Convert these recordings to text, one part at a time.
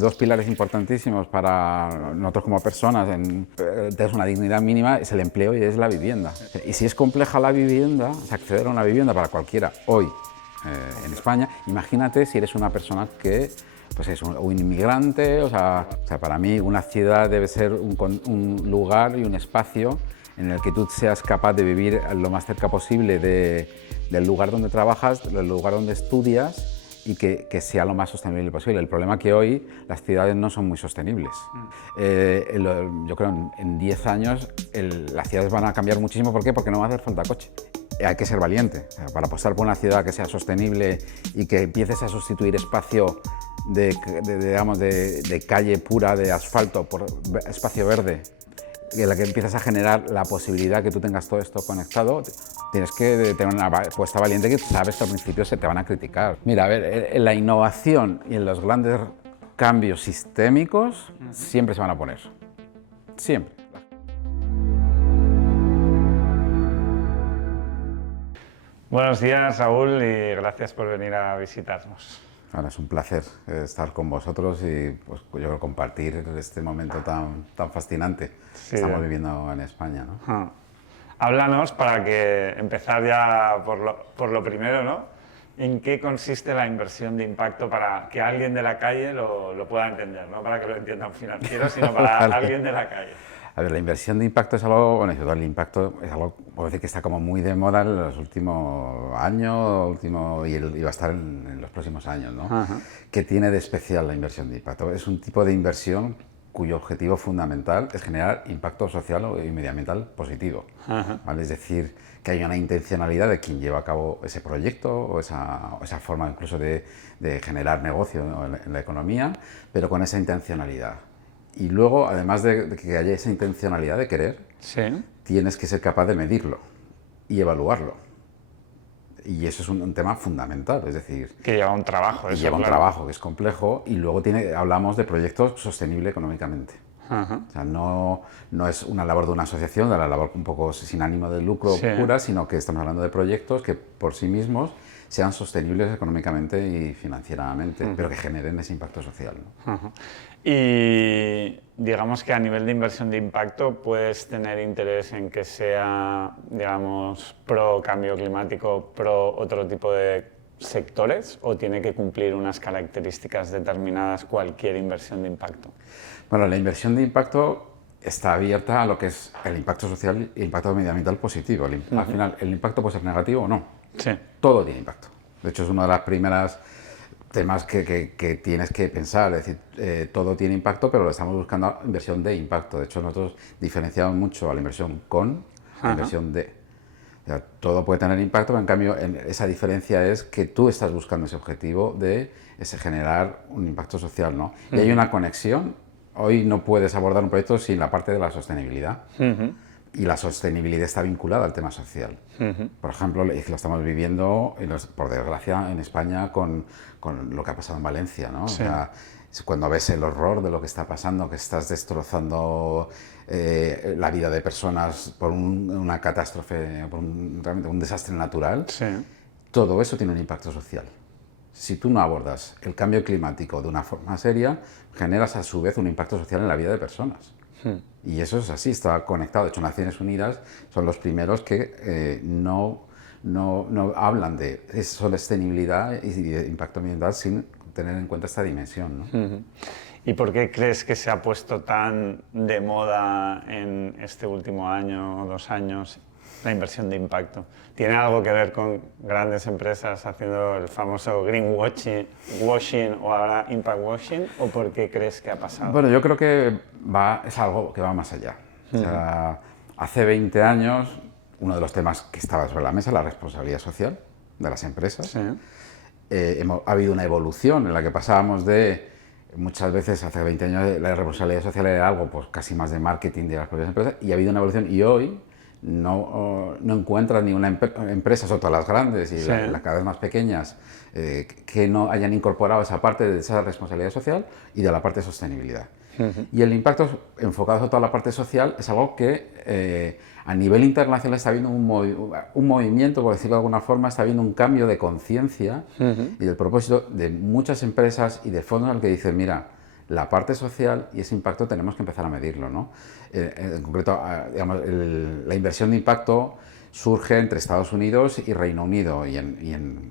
dos pilares importantísimos para nosotros como personas, tener una dignidad mínima, es el empleo y es la vivienda. Y si es compleja la vivienda, acceder a una vivienda para cualquiera hoy en España, imagínate si eres una persona que pues es un inmigrante. O sea, para mí una ciudad debe ser un lugar y un espacio en el que tú seas capaz de vivir lo más cerca posible del lugar donde trabajas, del lugar donde estudias, y que sea lo más sostenible posible. El problema es que hoy las ciudades no son muy sostenibles. Yo creo que en 10 años las ciudades van a cambiar muchísimo. ¿Por qué? Porque no va a hacer falta coche. Hay que ser valiente para apostar por una ciudad que sea sostenible y que empieces a sustituir espacio de calle pura, de asfalto, por espacio verde, en la que empiezas a generar la posibilidad que tú tengas todo esto conectado. Tienes que tener una apuesta valiente, que sabes que al principio se te van a criticar. Mira, a ver, en la innovación y en los grandes cambios sistémicos siempre se van a poner. Siempre. Buenos días, Raúl, y gracias por venir a visitarnos. Bueno, es un placer estar con vosotros y pues, yo creo compartir este momento tan fascinante que estamos viviendo en España, ¿no? Háblanos, para que empezar ya por lo primero, ¿no? ¿En qué consiste la inversión de impacto para que alguien de la calle lo pueda entender? No para que lo entienda un financiero, sino para alguien de la calle. A ver, la inversión de impacto es algo, bueno, el impacto es algo, puedo decir, que está como muy de moda en los últimos años, y va a estar en los próximos años, ¿no? ¿Qué tiene de especial la inversión de impacto? Es un tipo de inversión cuyo objetivo fundamental es generar impacto social y medioambiental positivo, ¿vale? Es decir, que haya una intencionalidad de quien lleva a cabo ese proyecto o esa forma incluso de generar negocio, ¿no?, en la economía, pero con esa intencionalidad. Y luego, además de que haya esa intencionalidad de querer, tienes que ser capaz de medirlo y evaluarlo. Y eso es un tema fundamental, es decir... Que lleva un trabajo. Lleva un trabajo que es complejo, y luego hablamos de proyectos sostenibles económicamente. O sea, no es una labor de una asociación, de la labor un poco sin ánimo de lucro pura, sino que estamos hablando de proyectos que por sí mismos sean sostenibles económicamente y financieramente, pero que generen ese impacto social, ¿no? Y digamos que a nivel de inversión de impacto puedes tener interés en que sea, digamos, pro cambio climático, pro otro tipo de sectores, o tiene que cumplir unas características determinadas cualquier inversión de impacto. Bueno, la inversión de impacto está abierta a lo que es el impacto social y el impacto medioambiental positivo. Al final, el impacto puede ser negativo o no. Sí. Todo tiene impacto. De hecho, es uno de los primeros temas que tienes que pensar. Es decir, todo tiene impacto, pero estamos buscando inversión de impacto. De hecho, nosotros diferenciamos mucho a la inversión con la inversión de. O sea, todo puede tener impacto, pero en cambio esa diferencia es que tú estás buscando ese objetivo de generar un impacto social, ¿no? Y hay una conexión. Hoy no puedes abordar un proyecto sin la parte de la sostenibilidad. Y la sostenibilidad está vinculada al tema social. Por ejemplo, lo estamos viviendo, por desgracia, en España con lo que ha pasado en Valencia, ¿no? O sea, cuando ves el horror de lo que está pasando, que estás destrozando la vida de personas por una catástrofe, por realmente un desastre natural, todo eso tiene un impacto social. Si tú no abordas el cambio climático de una forma seria, generas a su vez un impacto social en la vida de personas. Y eso es así, está conectado. De hecho, Naciones Unidas son los primeros que no hablan de sostenibilidad y de impacto ambiental sin tener en cuenta esta dimensión, ¿no? ¿Y por qué crees que se ha puesto tan de moda en este último año o 2 años la inversión de impacto? ¿Tiene algo que ver con grandes empresas haciendo el famoso greenwashing o ahora impact washing, o por qué crees que ha pasado? Bueno, yo creo que es algo que va más allá. O sea, hace 20 años, uno de los temas que estaba sobre la mesa, la responsabilidad social de las empresas. Ha habido una evolución en la que pasábamos de, muchas veces hace 20 años, la responsabilidad social era algo pues, casi más de marketing de las propias empresas, y ha habido una evolución, y hoy no encuentras ni una empresa, sobre todo las grandes y las cada vez más pequeñas, que no hayan incorporado esa parte de esa responsabilidad social y de la parte de sostenibilidad. Y el impacto enfocado sobre toda la parte social es algo que a nivel internacional está habiendo un movimiento, por decirlo de alguna forma, está habiendo un cambio de conciencia y del propósito de muchas empresas y de fondos al que dicen, mira, la parte social y ese impacto tenemos que empezar a medirlo, ¿no? En concreto, digamos, la inversión de impacto surge entre Estados Unidos y Reino Unido y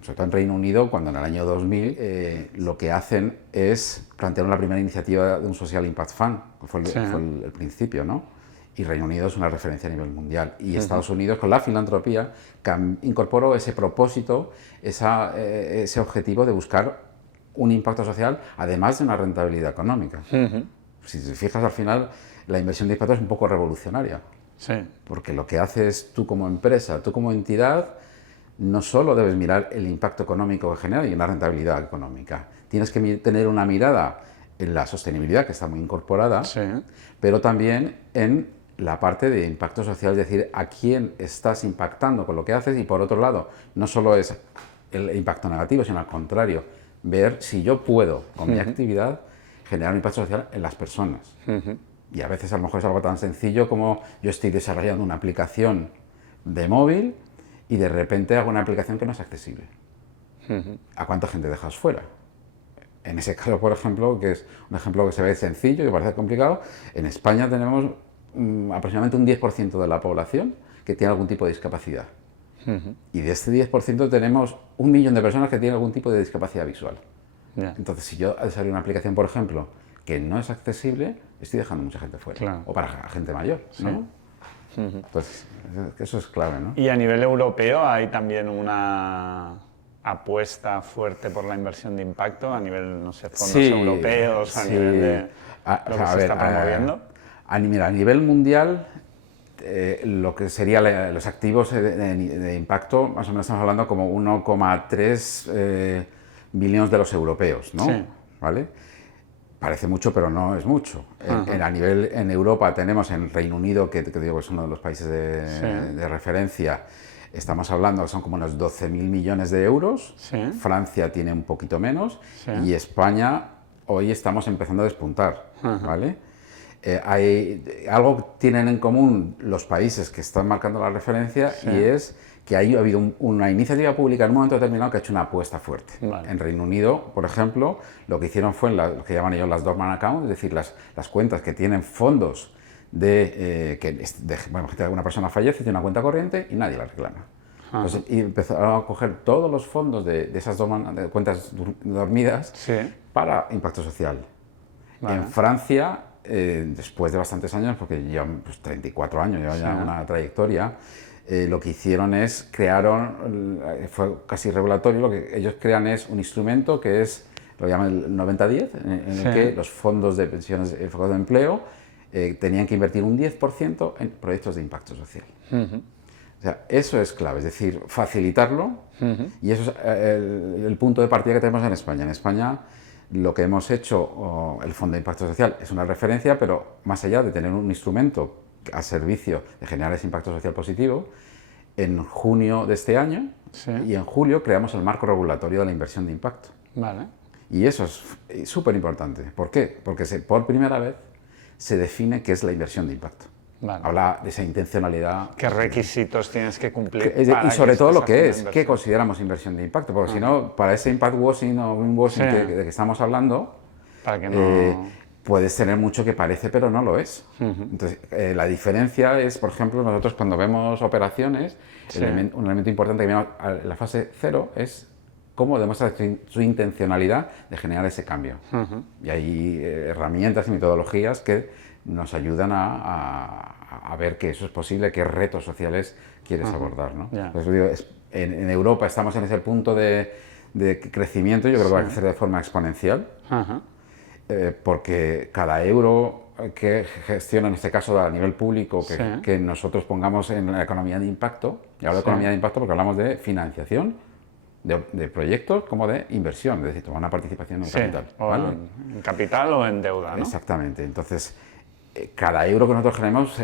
sobre todo en Reino Unido, cuando en el año 2000 lo que hacen es plantear la primera iniciativa de un Social Impact Fund, que fue el principio, ¿no? Y Reino Unido es una referencia a nivel mundial. Y Estados Unidos, con la filantropía, incorporó ese propósito, ese objetivo de buscar un impacto social, además de una rentabilidad económica. Si te fijas, al final, la inversión de impacto es un poco revolucionaria. Sí. Porque lo que haces tú como empresa, tú como entidad, no solo debes mirar el impacto económico que genera y una rentabilidad económica. Tienes que tener una mirada en la sostenibilidad, que está muy incorporada, pero también en la parte de impacto social, es decir, a quién estás impactando con lo que haces, y por otro lado, no solo es el impacto negativo, sino al contrario, ver si yo puedo, con mi actividad, generar un impacto social en las personas. Y a veces a lo mejor es algo tan sencillo como yo estoy desarrollando una aplicación de móvil y de repente hago una aplicación que no es accesible. ¿A cuánta gente dejas fuera? En ese caso, por ejemplo, que es un ejemplo que se ve sencillo, que parece complicado, en España tenemos aproximadamente un 10% de la población que tiene algún tipo de discapacidad. Y de este 10% tenemos 1 millón de personas que tienen algún tipo de discapacidad visual. Entonces, si yo desarrollo una aplicación, por ejemplo, que no es accesible, estoy dejando mucha gente fuera. Claro. O para gente mayor, ¿no? Entonces, eso es clave, ¿no? Y a nivel europeo hay también una apuesta fuerte por la inversión de impacto a nivel, no sé, fondos europeos, a nivel de lo que se está promoviendo. A nivel mundial, lo que serían los activos de impacto, más o menos estamos hablando como 1,3 billones de los europeos, ¿no? ¿Vale? Parece mucho, pero no es mucho. En Europa tenemos, en Reino Unido, que digo que es uno de los países de referencia, estamos hablando que son como unos 12.000 millones de euros. Francia tiene un poquito menos y España hoy estamos empezando a despuntar, ¿vale? Algo tienen en común los países que están marcando la referencia y es que ha habido una iniciativa pública en un momento determinado que ha hecho una apuesta fuerte. En Reino Unido, por ejemplo, lo que hicieron fue lo que llaman ellos las dormant accounts, es decir, las cuentas que tienen fondos bueno, una persona fallece, tiene una cuenta corriente y nadie la reclama. Entonces, y empezaron a coger todos los fondos de esas cuentas dormidas para impacto social. En Francia, después de bastantes años, porque llevan 34 años, llevan ya una trayectoria, lo que hicieron es fue casi regulatorio, lo que ellos crean es un instrumento que lo llaman el 90-10, en el que los fondos de pensiones enfocados en empleo tenían que invertir un 10% en proyectos de impacto social. O sea, eso es clave, es decir, facilitarlo, y eso es el punto de partida que tenemos en España. En España lo que hemos hecho, el Fondo de Impacto Social, es una referencia, pero más allá de tener un instrumento a servicio de generar ese impacto social positivo, en junio de este año y en julio creamos el marco regulatorio de la inversión de impacto. Y eso es súper importante. ¿Por qué? Porque por primera vez se define qué es la inversión de impacto. Habla de esa intencionalidad. ¿Qué requisitos tienes que cumplir? Y sobre todo lo que es, ¿qué consideramos inversión de impacto? Porque si no, para ese impact washing o greenwashing de que estamos hablando, para que no... puedes tener mucho que parece, pero no lo es. Entonces, la diferencia es, por ejemplo, nosotros cuando vemos operaciones, un elemento importante que vemos en la fase 0 es cómo demuestra su intencionalidad de generar ese cambio. Y hay herramientas y metodologías que nos ayudan a ver que eso es posible, qué retos sociales quieres abordar, ¿no? Entonces, digo, en Europa estamos en ese punto de crecimiento, yo creo que va a crecer de forma exponencial. Porque cada euro que gestiona, en este caso a nivel público, que nosotros pongamos en la economía de impacto, y hablo de economía de impacto porque hablamos de financiación de proyectos como de inversión, es decir, tomar una participación en capital. ¿Vale? En capital o en deuda, ¿no? Exactamente. Entonces, cada euro que nosotros generemos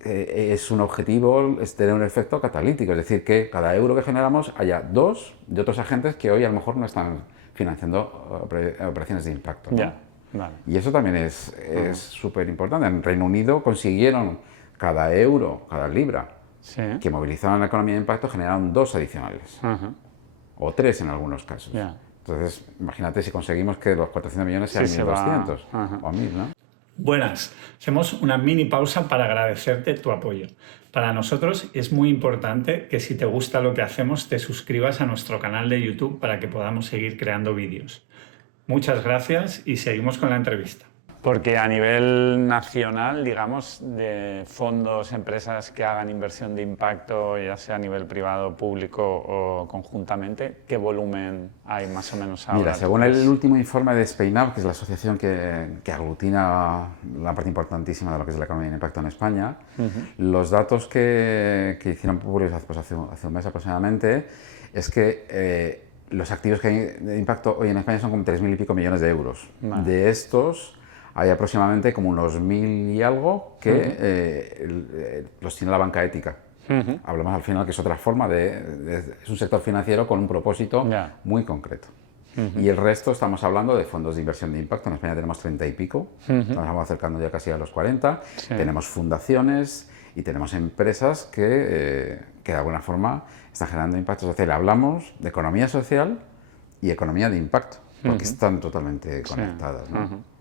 es un objetivo, es tener un efecto catalítico, es decir, que cada euro que generamos haya 2 de otros agentes que hoy a lo mejor no están financiando operaciones de impacto, ¿no? Y eso también es súper importante. En Reino Unido consiguieron cada euro, cada libra que movilizaban la economía de impacto, generaron 2 adicionales. O 3 en algunos casos. Entonces, imagínate si conseguimos que los 400 millones sean Sí, 1.200 Ajá. o 1.000, ¿no? Buenas, hacemos una mini pausa para agradecerte tu apoyo. Para nosotros es muy importante que si te gusta lo que hacemos te suscribas a nuestro canal de YouTube para que podamos seguir creando vídeos. Muchas gracias y seguimos con la entrevista. Porque a nivel nacional, digamos, de fondos, empresas que hagan inversión de impacto, ya sea a nivel privado, público o conjuntamente, ¿qué volumen hay más o menos ahora? Mira, según el último informe de SpainUp, que es la asociación que aglutina la parte importantísima de lo que es la economía de impacto en España, los datos que hicieron públicos pues hace un mes aproximadamente es que los activos que hay de impacto hoy en España son como 3.000 y pico millones de euros. Vale. De estos hay aproximadamente como unos 1.000 y algo que los tiene la banca ética. Hablamos al final que es otra forma es un sector financiero con un propósito muy concreto. Y el resto estamos hablando de fondos de inversión de impacto. En España tenemos 30 y pico, nos estamos acercando ya casi a los 40. Sí. Tenemos fundaciones y tenemos empresas que de alguna forma están generando impacto social. Hablamos de economía social y economía de impacto, porque están totalmente conectadas, ¿no?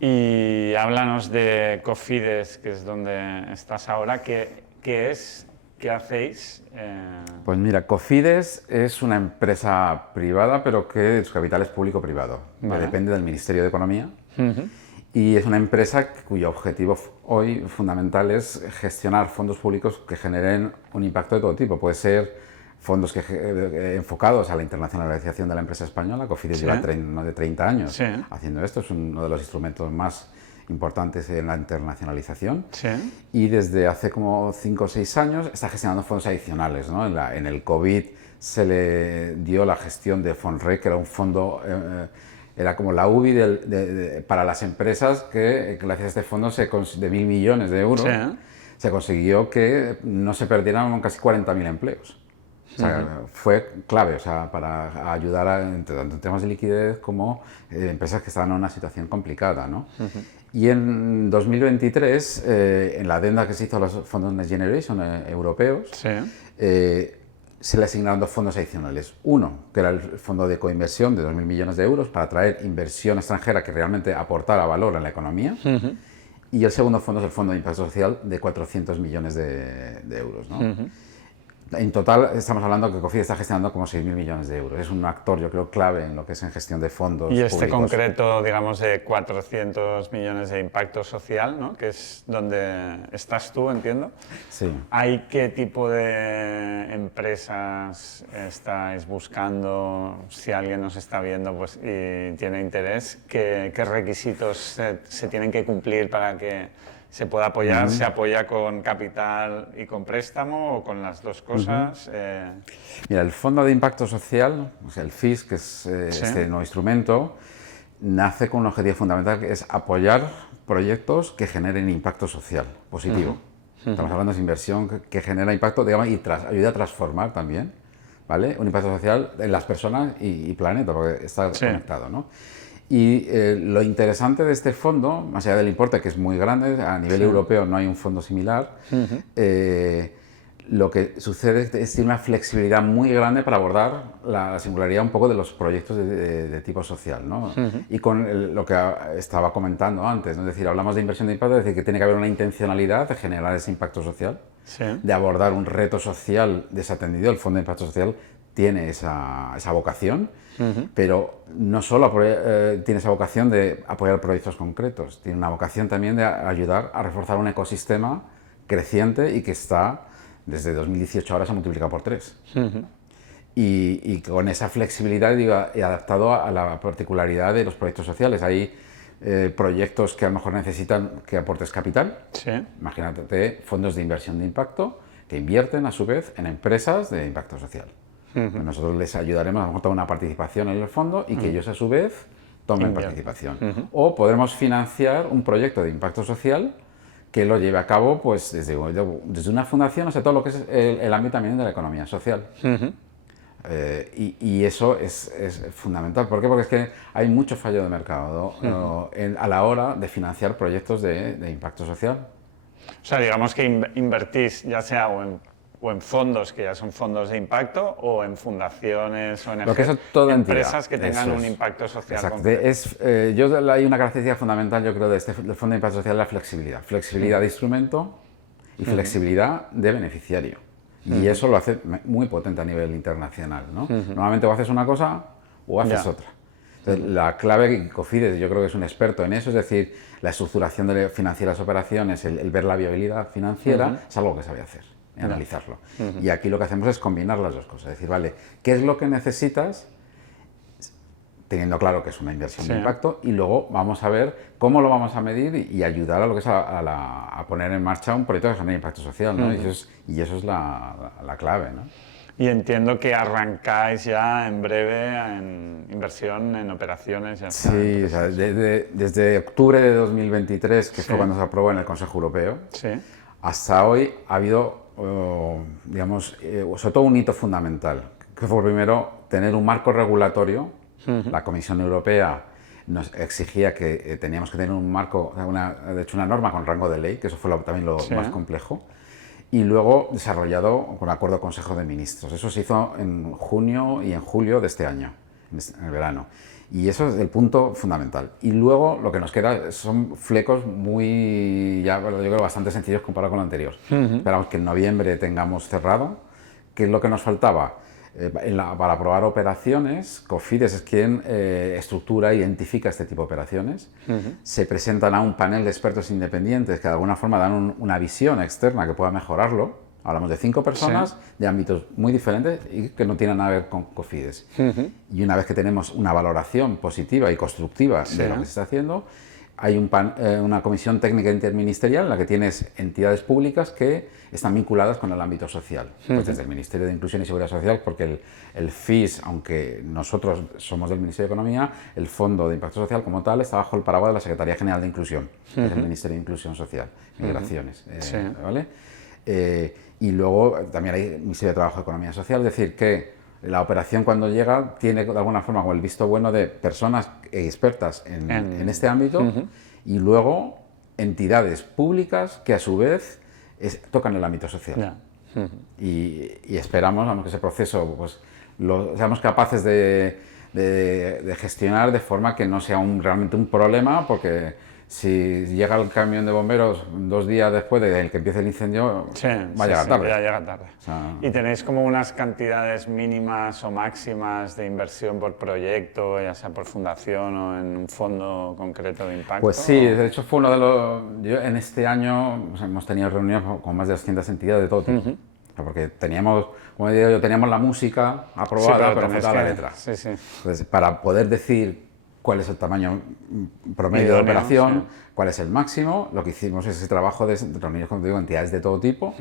Y háblanos de Cofides, que es donde estás ahora. ¿Qué es? ¿Qué hacéis? Pues mira, Cofides es una empresa privada, pero que su capital es público-privado, que depende del Ministerio de Economía. Y es una empresa cuyo objetivo hoy fundamental es gestionar fondos públicos que generen un impacto de todo tipo. Puede ser fondos enfocados a la internacionalización de la empresa española. Cofides lleva más de 30 años haciendo esto, es uno de los instrumentos más importantes en la internacionalización. Y desde hace como 5 o 6 años está gestionando fondos adicionales, ¿no? En el COVID se le dio la gestión de FONREC, que era un fondo, era como la UBI para las empresas que gracias a este fondo de 1.000 millones de euros se consiguió que no se perdieran casi 40.000 empleos. O sea, fue clave, o sea, para ayudar tanto en temas de liquidez como empresas que estaban en una situación complicada, ¿no? Y en 2023, en la adenda que se hizo a los fondos Next Generation europeos, se le asignaron 2 fondos adicionales. Uno, que era el fondo de coinversión de 2.000 millones de euros para atraer inversión extranjera que realmente aportara valor a la economía. Y el segundo fondo es el Fondo de Impacto Social de 400 millones de euros, ¿no? En total estamos hablando que Cofides está gestionando como 6.000 millones de euros. Es un actor, yo creo, clave en lo que es en gestión de fondos y este públicos. concreto, digamos, de 400 millones de impacto social, ¿no? Que es donde estás tú, entiendo. Sí. ¿Hay qué tipo de empresas estáis buscando? Si alguien nos está viendo pues, y tiene interés, ¿qué requisitos se tienen que cumplir para que se pueda apoyar? ¿Se apoya con capital y con préstamo o con las dos cosas? Mira, el Fondo de Impacto Social, o sea, el FIS, que es este nuevo instrumento, nace con un objetivo fundamental que es apoyar proyectos que generen impacto social positivo. Estamos hablando de inversión que genera impacto, digamos, y ayuda a transformar también, ¿vale? Un impacto social en las personas y planeta, porque está conectado, ¿no? Y lo interesante de este fondo, más allá del importe que es muy grande, a nivel europeo no hay un fondo similar, lo que sucede es que tiene una flexibilidad muy grande para abordar la singularidad un poco de los proyectos de tipo social, ¿no? Y con lo que estaba comentando antes, ¿no? Es decir, hablamos de inversión de impacto, es decir, que tiene que haber una intencionalidad de generar ese impacto social, de abordar un reto social desatendido. El Fondo de Impacto Social tiene esa vocación, pero no solo tiene esa vocación de apoyar proyectos concretos, tiene una vocación también de ayudar a reforzar un ecosistema creciente y que está, desde 2018 ahora se ha multiplicado por 3. Y con esa flexibilidad y adaptado a la particularidad de los proyectos sociales. Hay proyectos que a lo mejor necesitan que aportes capital. Imagínate fondos de inversión de impacto que invierten a su vez en empresas de impacto social. Nosotros les ayudaremos a montar una participación en el fondo y que ellos a su vez tomen participación. O podremos financiar un proyecto de impacto social que lo lleve a cabo pues, desde una fundación, o sea, todo lo que es el ámbito también de la economía social. Y eso es fundamental. ¿Por qué? Porque es que hay mucho fallo de mercado, ¿no? A la hora de financiar proyectos de impacto social. O sea, digamos que invertís ya sea o o en fondos que ya son fondos de impacto o en fundaciones o en Lo que es toda empresas entidad. que tengan Eso un es. impacto social Exacto. concreto. Hay una característica fundamental, yo creo, del Fondo de Impacto Social, la flexibilidad. Flexibilidad de instrumento y flexibilidad de beneficiario. Y eso lo hace muy potente a nivel internacional, ¿no? Normalmente o haces una cosa o haces otra. Entonces, la clave, y Cofidis yo creo que es un experto en eso, es decir, la estructuración financiera de las operaciones, el ver la viabilidad financiera, es algo que sabe hacer, analizarlo. Y aquí lo que hacemos es combinar las dos cosas, es decir, vale, ¿qué es lo que necesitas? Teniendo claro que es una inversión de impacto, y luego vamos a ver cómo lo vamos a medir y ayudar a lo que es a poner en marcha un proyecto que genere impacto social, ¿no? Y eso es la clave, ¿no? Y entiendo que arrancáis ya en breve en inversión en operaciones. Ya Sí, o sea, desde octubre de 2023, que fue cuando se aprobó en el Consejo Europeo, hasta hoy ha habido, digamos, sobre todo un hito fundamental, que fue primero tener un marco regulatorio. La Comisión Europea nos exigía que teníamos que tener un marco, de hecho una norma con rango de ley, que eso fue también lo más complejo. Y luego desarrollado con acuerdo Consejo de Ministros. Eso se hizo en junio y en julio de este año, en el verano. Y eso es el punto fundamental. Y luego lo que nos queda son flecos yo creo bastante sencillos comparado con lo anterior. Esperamos que en noviembre tengamos cerrado. ¿Qué es lo que nos faltaba? Para aprobar operaciones, Cofidis es quien estructura e identifica este tipo de operaciones. Se presentan a un panel de expertos independientes que de alguna forma dan una visión externa que pueda mejorarlo. Hablamos de 5 personas de ámbitos muy diferentes y que no tienen nada que ver con Cofidis. Y una vez que tenemos una valoración positiva y constructiva de lo que se está haciendo, hay una comisión técnica interministerial en la que tienes entidades públicas que están vinculadas con el ámbito social. Pues desde el Ministerio de Inclusión y Seguridad Social, porque el FIS, aunque nosotros somos del Ministerio de Economía, el Fondo de Impacto Social como tal está bajo el paraguas de la Secretaría General de Inclusión, que es el Ministerio de Inclusión Social, Migraciones. ¿Vale? Y luego también hay el Ministerio de Trabajo y Economía Social, es decir, que la operación cuando llega tiene de alguna forma el visto bueno de personas expertas en este ámbito y luego entidades públicas que a su vez tocan el ámbito social. Y esperamos que ese proceso pues, seamos capaces de gestionar de forma que no sea realmente un problema, porque si llega el camión de bomberos 2 días después de que empiece el incendio, va a llegar tarde. Ya llega tarde. O sea, ¿y tenéis como unas cantidades mínimas o máximas de inversión por proyecto, ya sea por fundación o en un fondo concreto de impacto? Pues sí, de hecho fue uno de los... En este año hemos tenido reuniones con más de 200 entidades de todo tipo. Porque teníamos, como digo yo, teníamos la música aprobada, pero faltaba la letra. Entonces, para poder decir cuál es el tamaño promedio de operación, cuál es el máximo, lo que hicimos es ese trabajo de reuniones con entidades de todo tipo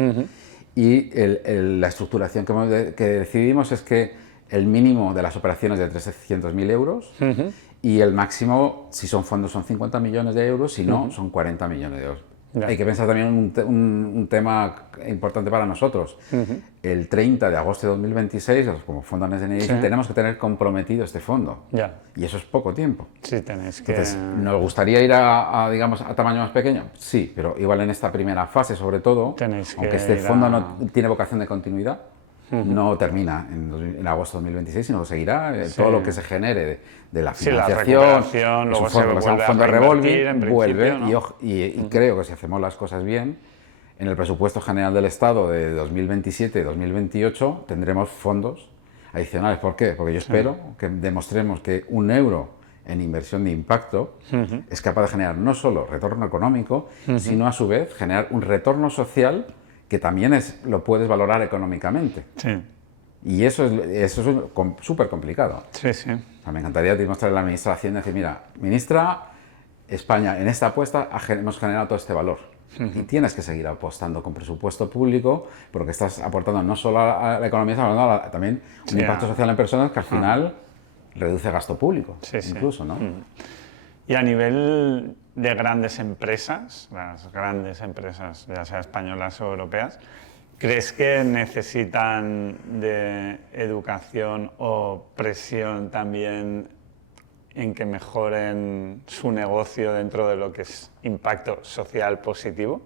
y la estructuración que decidimos es que el mínimo de las operaciones es de 300.000 euros y el máximo, si son fondos, son 50 millones de euros, si no, son 40 millones de euros. Hay que pensar también un tema importante para nosotros. El 30 de agosto de 2026, como Fondo Next Generation, tenemos que tener comprometido este fondo. Y eso es poco tiempo. Sí, tenéis que... Entonces, ¿nos gustaría ir digamos, a tamaño más pequeño? Sí, pero igual en esta primera fase, sobre todo, aunque este fondo no tiene vocación de continuidad, no termina en agosto de 2026, sino que seguirá todo lo que se genere de la financiación, luego un fondo de revolving, vuelve, y creo que si hacemos las cosas bien, en el presupuesto general del Estado de 2027-2028 tendremos fondos adicionales. ¿Por qué? Porque yo espero que demostremos que 1 euro en inversión de impacto es capaz de generar no solo retorno económico, sino a su vez generar un retorno social que también lo puedes valorar económicamente. Y eso es súper complicado. O sea, me encantaría demostrarle a la ministra de Hacienda y decir, mira, ministra, España en esta apuesta hemos generado todo este valor. Y tienes que seguir apostando con presupuesto público porque estás aportando no solo a la economía, sino también un impacto social en personas que al final reduce gasto público, incluso, ¿no? Y a nivel de grandes empresas, las grandes empresas, ya sea españolas o europeas, ¿crees que necesitan de educación o presión también en que mejoren su negocio dentro de lo que es impacto social positivo?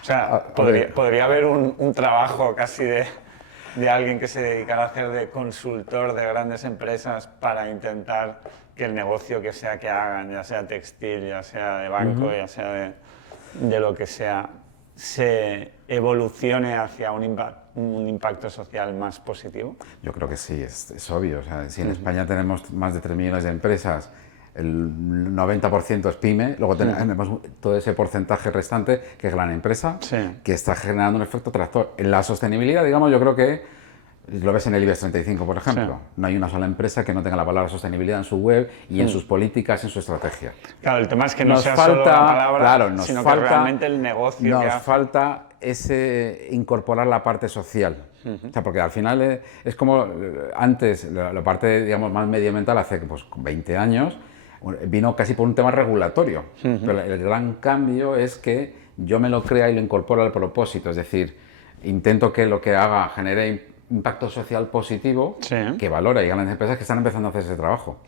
O sea, podría haber un trabajo casi de alguien que se dedicara a hacer de consultor de grandes empresas para intentar que el negocio que sea que hagan, ya sea textil, ya sea de banco, ya sea de lo que sea, se evolucione hacia un impacto social más positivo? Yo creo que sí, es obvio. O sea, si en España tenemos más de 3 millones de empresas, el 90% es pyme, luego tenemos todo ese porcentaje restante que es gran empresa, que está generando un efecto tractor. En la sostenibilidad, digamos, yo creo que lo ves en el IBEX 35, por ejemplo. No hay una sola empresa que no tenga la palabra sostenibilidad en su web y en sus políticas, en su estrategia. Claro, el tema es que no sea solo la palabra, sino que realmente el negocio nos falta ese incorporar la parte social. O sea, porque al final es como antes, la parte, digamos, más medioambiental hace pues, 20 años, vino casi por un tema regulatorio. Pero el gran cambio es que yo me lo crea y lo incorporo al propósito. Es decir, intento que lo que haga genere impacto social positivo, que valora, y grandes empresas que están empezando a hacer ese trabajo.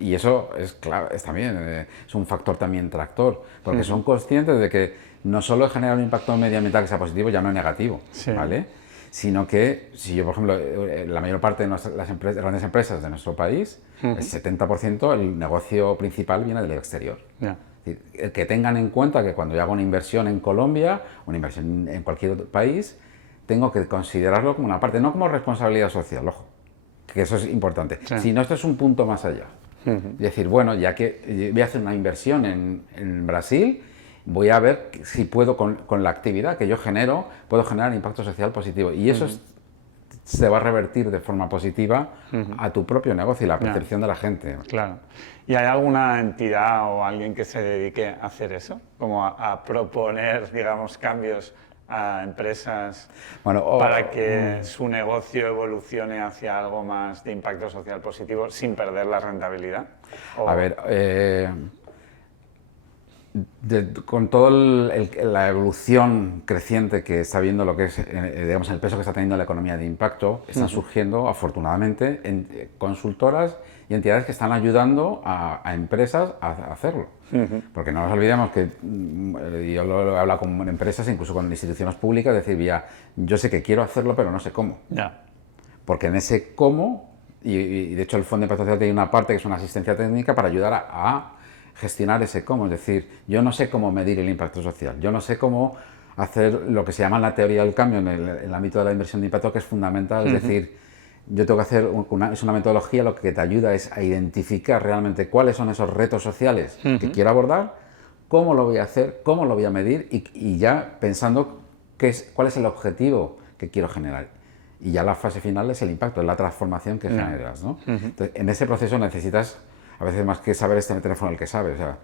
Y eso es, claro, es también es un factor también tractor, porque son conscientes de que no solo genera un impacto medioambiental que sea positivo, ya no negativo, ¿vale? Sino que, si yo, por ejemplo, la mayor parte de las grandes empresas de nuestro país, el 70% el negocio principal viene del exterior. Es decir, que tengan en cuenta que cuando yo hago una inversión en Colombia, una inversión en cualquier otro país, tengo que considerarlo como una parte, no como responsabilidad social, ojo, que eso es importante, sino esto es un punto más allá. Es decir, bueno, ya que voy a hacer una inversión en Brasil, voy a ver si puedo, con la actividad que yo genero, puedo generar impacto social positivo. Y eso se va a revertir de forma positiva a tu propio negocio y la percepción de la gente. Claro. ¿Y hay alguna entidad o alguien que se dedique a hacer eso? Como a proponer, digamos, cambios a empresas para que su negocio evolucione hacia algo más de impacto social positivo sin perder la rentabilidad? A ver, con toda la evolución creciente que está viendo lo que es, digamos, el peso que está teniendo la economía de impacto, están surgiendo, afortunadamente, consultoras y entidades que están ayudando a empresas a hacerlo. Porque no nos olvidemos que yo lo he hablado con empresas, incluso con instituciones públicas, decir, yo sé que quiero hacerlo, pero no sé cómo. Porque en ese cómo, y de hecho el Fondo de Impacto Social tiene una parte que es una asistencia técnica para ayudar a gestionar ese cómo. Es decir, yo no sé cómo medir el impacto social, yo no sé cómo hacer lo que se llama la teoría del cambio en el ámbito de la inversión de impacto, que es fundamental. Es decir, yo tengo que hacer es una metodología, lo que te ayuda es a identificar realmente cuáles son esos retos sociales que quiero abordar, cómo lo voy a hacer, cómo lo voy a medir y ya pensando cuál es el objetivo que quiero generar. Y ya la fase final es el impacto, es la transformación que generas, ¿no? Entonces, en ese proceso necesitas, a veces más que saber, es tener teléfono el que sabe. O sea,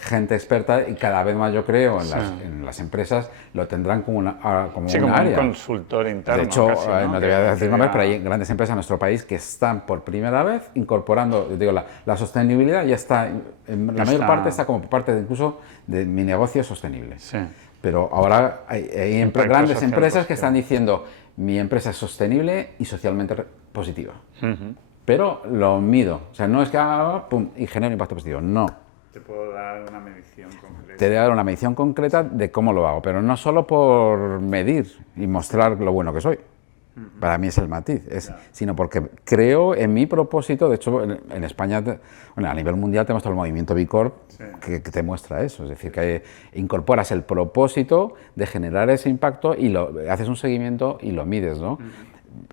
gente experta, y cada vez más yo creo en las empresas lo tendrán como una área. Un consultor interno. De hecho, casi, no te voy a decir nombres, pero hay grandes empresas en nuestro país que están por primera vez incorporando, digo, la sostenibilidad ya está, la mayor parte está como parte incluso de mi negocio sostenible. Pero ahora hay grandes empresas que están diciendo, mi empresa es sostenible y socialmente positiva. Pero lo mido, o sea, no es que haga pum y genere impacto positivo, no. Te puedo dar una medición concreta. Te voy a dar una medición concreta de cómo lo hago, pero no solo por medir y mostrar lo bueno que soy. Para mí es el matiz, sino porque creo en mi propósito. De hecho, en España, a nivel mundial, tenemos todo el movimiento B Corp que te muestra eso. Es decir, que incorporas el propósito de generar ese impacto y haces un seguimiento y lo mides, ¿no?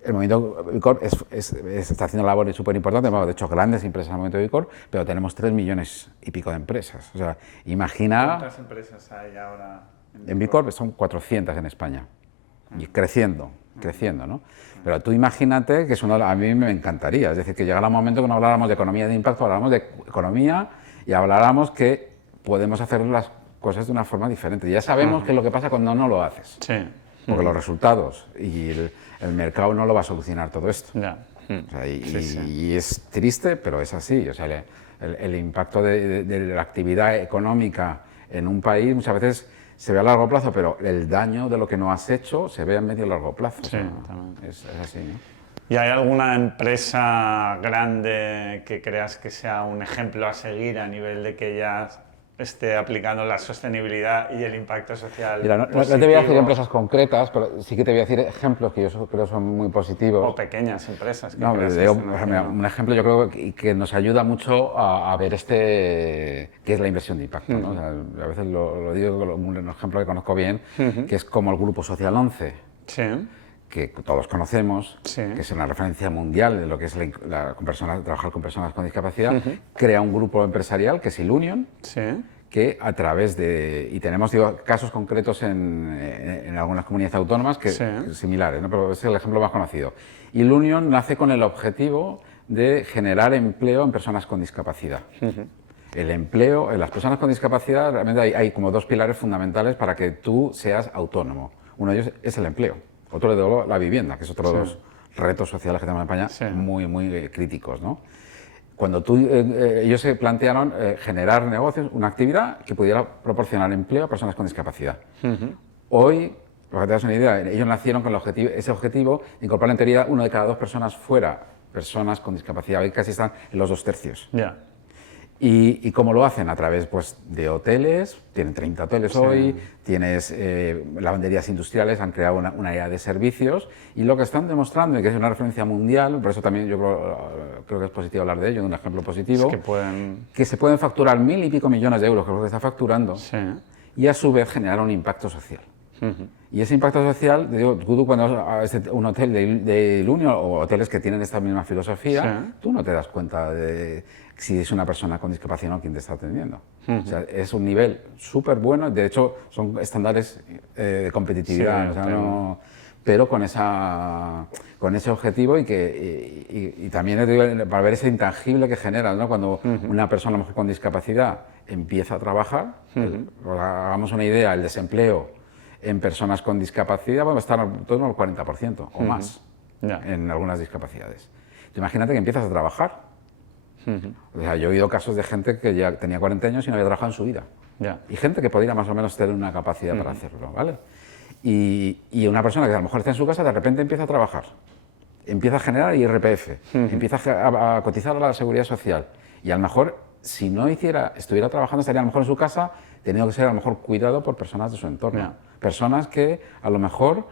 El movimiento B Corp está haciendo labores súper importantes. De hecho, grandes empresas en el movimiento B Corp, pero tenemos 3 millones y pico de empresas. O sea, imagina. ¿Cuántas empresas hay ahora en B Corp? Son 400 en España y creciendo, ¿no? Pero tú imagínate que a mí me encantaría, es decir, que llegara un momento que no habláramos de economía de impacto, habláramos de economía y habláramos que podemos hacer las cosas de una forma diferente. Ya sabemos qué es lo que pasa cuando no lo haces, porque los resultados y el mercado no lo va a solucionar todo esto. O sea, y es triste, pero es así. O sea, el impacto de la actividad económica en un país muchas veces se ve a largo plazo, pero el daño de lo que no has hecho se ve a medio y largo plazo. Sí, es así, ¿no? ¿Y hay alguna empresa grande que creas que sea un ejemplo a seguir a nivel de que ya Sí. aplicando la sostenibilidad y el impacto social. Mira, no te voy a decir empresas concretas, pero sí que te voy a decir ejemplos que yo creo son muy positivos. O pequeñas empresas. No, un ejemplo yo creo que nos ayuda mucho a ver qué es la inversión de impacto, ¿no? O sea, a veces lo digo, un ejemplo que conozco bien, que es como el Grupo Social 11, Sí. que todos conocemos, Sí. que es una referencia mundial de lo que es trabajar con personas con discapacidad, crea un grupo empresarial que es Ilunion, Sí. que a través de... Y tenemos casos concretos en algunas comunidades autónomas similares, ¿no? Pero es el ejemplo más conocido. Ilunion nace con el objetivo de generar empleo en personas con discapacidad. El empleo, en las personas con discapacidad, realmente hay como dos pilares fundamentales para que tú seas autónomo. Uno de ellos es el empleo, otro de ellos la vivienda, que es otro de los retos sociales que tenemos en España muy críticos, ¿no? Cuando ellos se plantearon generar negocios, una actividad que pudiera proporcionar empleo a personas con discapacidad. Hoy, para que te das una idea, ellos nacieron con ese objetivo de incorporar en teoría 1 de cada 2 personas fuera personas con discapacidad. Hoy casi están en los 2/3. Ya. ¿Y cómo lo hacen? A través pues, de hoteles, tienen 30 hoteles hoy, tienes lavanderías industriales, han creado una área de servicios y lo que están demostrando, y que es una referencia mundial, por eso también yo creo que es positivo hablar de ello, de un ejemplo positivo, Es que se pueden facturar 1.000 y pico millones de euros, que es lo que está facturando, y a su vez generar un impacto social. Y ese impacto social, te digo, tú cuando vas a un hotel de Ilunion o hoteles que tienen esta misma filosofía, tú no te das cuenta de si es una persona con discapacidad o quien te está atendiendo. O sea, es un nivel súper bueno, de hecho son estándares de competitividad, o sea, pero con ese objetivo y también para ver ese intangible que genera, ¿no? Cuando una persona a lo mejor con discapacidad empieza a trabajar, hagamos una idea, el desempleo en personas con discapacidad va a estar en torno al 40% o más en algunas discapacidades. Imagínate que empiezas a trabajar. O sea, yo he oído casos de gente que ya tenía 40 años y no había trabajado en su vida. Y gente que podría más o menos tener una capacidad para hacerlo, ¿vale? Y una persona que a lo mejor está en su casa de repente empieza a trabajar, empieza a generar IRPF, empieza a cotizar a la Seguridad Social y a lo mejor si no estuviera trabajando estaría a lo mejor en su casa teniendo que ser a lo mejor cuidado por personas de su entorno. Personas que a lo mejor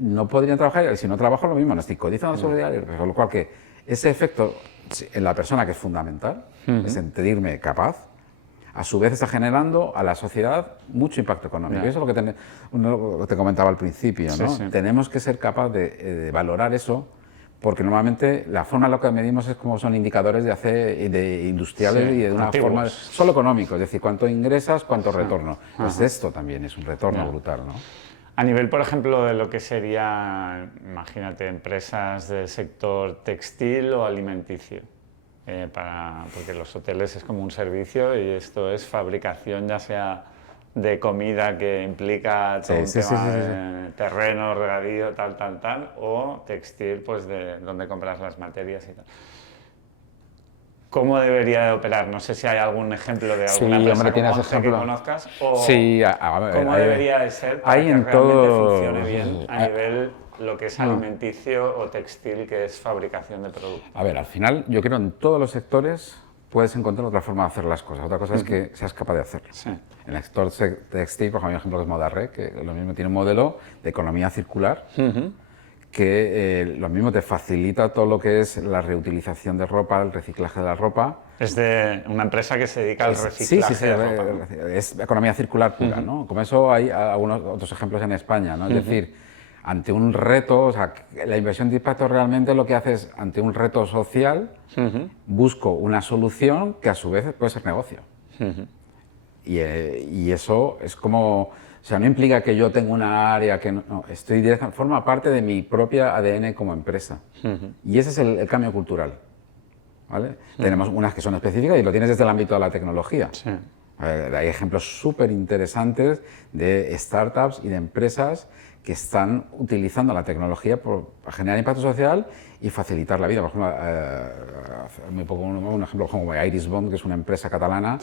no podrían trabajar y si no trabajo lo mismo, no estoy cotizando a la Seguridad, con lo cual que ese efecto en la persona que es fundamental, es sentirme capaz, a su vez está generando a la sociedad mucho impacto económico. Y eso es lo que te comentaba al principio, ¿no? Tenemos que ser capaces de valorar eso, porque normalmente la forma en la que medimos es como son indicadores de industriales y de una forma solo económico, es decir, cuánto ingresas, cuánto retorno. Pues esto también es un retorno brutal, ¿no? A nivel, por ejemplo, de lo que sería, imagínate, empresas del sector textil o alimenticio, porque los hoteles es como un servicio y esto es fabricación ya sea de comida que implica todo un tema de terreno, regadío, tal, o textil, pues de donde compras las materias y tal. ¿Cómo debería de operar? No sé si hay algún ejemplo de alguna empresa como Once que conozcas o cómo debería de ser para que realmente funcione bien a nivel lo que es alimenticio o textil, que es fabricación de productos. A ver, al final yo creo que en todos los sectores puedes encontrar otra forma de hacer las cosas. Otra cosa es que seas capaz de hacerlo. En el sector textil, por ejemplo, hay un ejemplo que es Modarre, que lo mismo tiene un modelo de economía circular, que lo mismo te facilita todo lo que es la reutilización de ropa, el reciclaje de la ropa. Es de una empresa que se dedica al reciclaje de ropa, ¿no? Es economía circular pura, ¿no? Como eso hay algunos otros ejemplos en España, ¿no? Es decir, ante un reto, o sea, la inversión de impacto realmente lo que hace es, ante un reto social, busco una solución que a su vez puede ser negocio. Y eso es como... O sea, no implica que yo tenga una área que no, forma parte de mi propia ADN como empresa. Y ese es el cambio cultural, ¿vale? Tenemos unas que son específicas y lo tienes desde el ámbito de la tecnología. Hay ejemplos súper interesantes de startups y de empresas que están utilizando la tecnología para generar impacto social y facilitar la vida. Por ejemplo, muy poco un ejemplo como Irisbond, que es una empresa catalana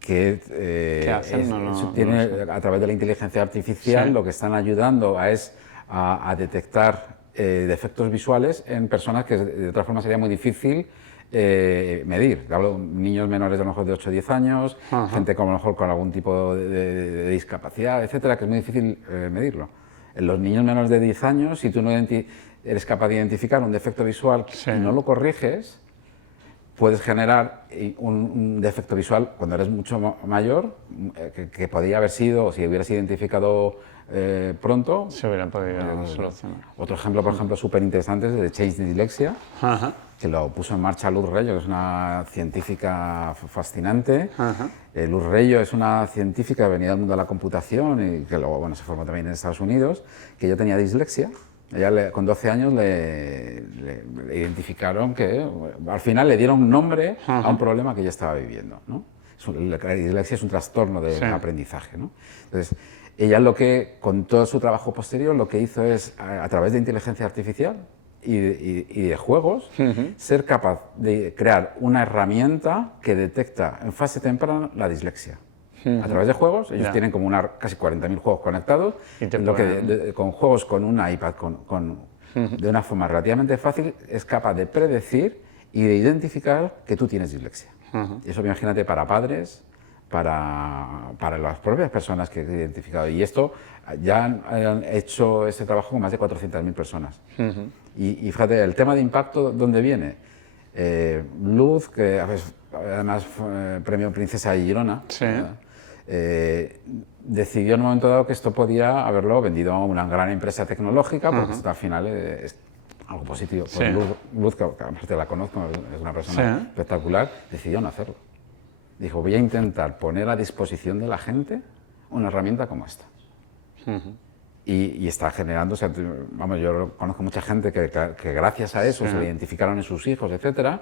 que tiene a través de la inteligencia artificial lo que están ayudando es a detectar defectos visuales en personas que de otra forma sería muy difícil medir. Hablo de niños menores de a lo mejor de 8 o 10 años, gente con, a lo mejor con algún tipo de discapacidad, etcétera, que es muy difícil medirlo. En los niños menores de 10 años, si tú no eres capaz de identificar un defecto visual y no lo corriges, puedes generar un defecto visual cuando eres mucho mayor, que podría haber sido, o si hubieras identificado pronto, se hubiera podido solucionar. Otro ejemplo, por ejemplo, súper interesante es el de Change Dyslexia, que lo puso en marcha Luz Rello, que es una científica fascinante. Luz Rello es una científica venida del mundo de la computación y que luego bueno, se formó también en Estados Unidos, que ella tenía dislexia. Ella con 12 años le identificaron que al final le dieron un nombre a un problema que ella estaba viviendo, ¿no? La dislexia es un trastorno de aprendizaje, ¿no? Entonces, ella con todo su trabajo posterior lo que hizo es, a través de inteligencia artificial y de juegos, ser capaz de crear una herramienta que detecta en fase temprana la dislexia. A través de juegos, ellos tienen como casi 40.000 juegos conectados, con juegos con un iPad, de una forma relativamente fácil, es capaz de predecir y de identificar que tú tienes dislexia. Y eso, imagínate, para padres, para las propias personas que he identificado. Y esto ya han hecho este trabajo con más de 400.000 personas. Y fíjate, el tema de impacto, ¿dónde viene? Luz, que además fue premio Princesa de Girona, decidió en un momento dado que esto podía haberlo vendido a una gran empresa tecnológica, porque esto al final es algo positivo. Pues Luz, que además te la conozco, es una persona espectacular, decidió no hacerlo. Dijo, voy a intentar poner a disposición de la gente una herramienta como esta. Y está generando, o sea, vamos, yo conozco mucha gente que gracias a eso se le identificaron en sus hijos, etcétera,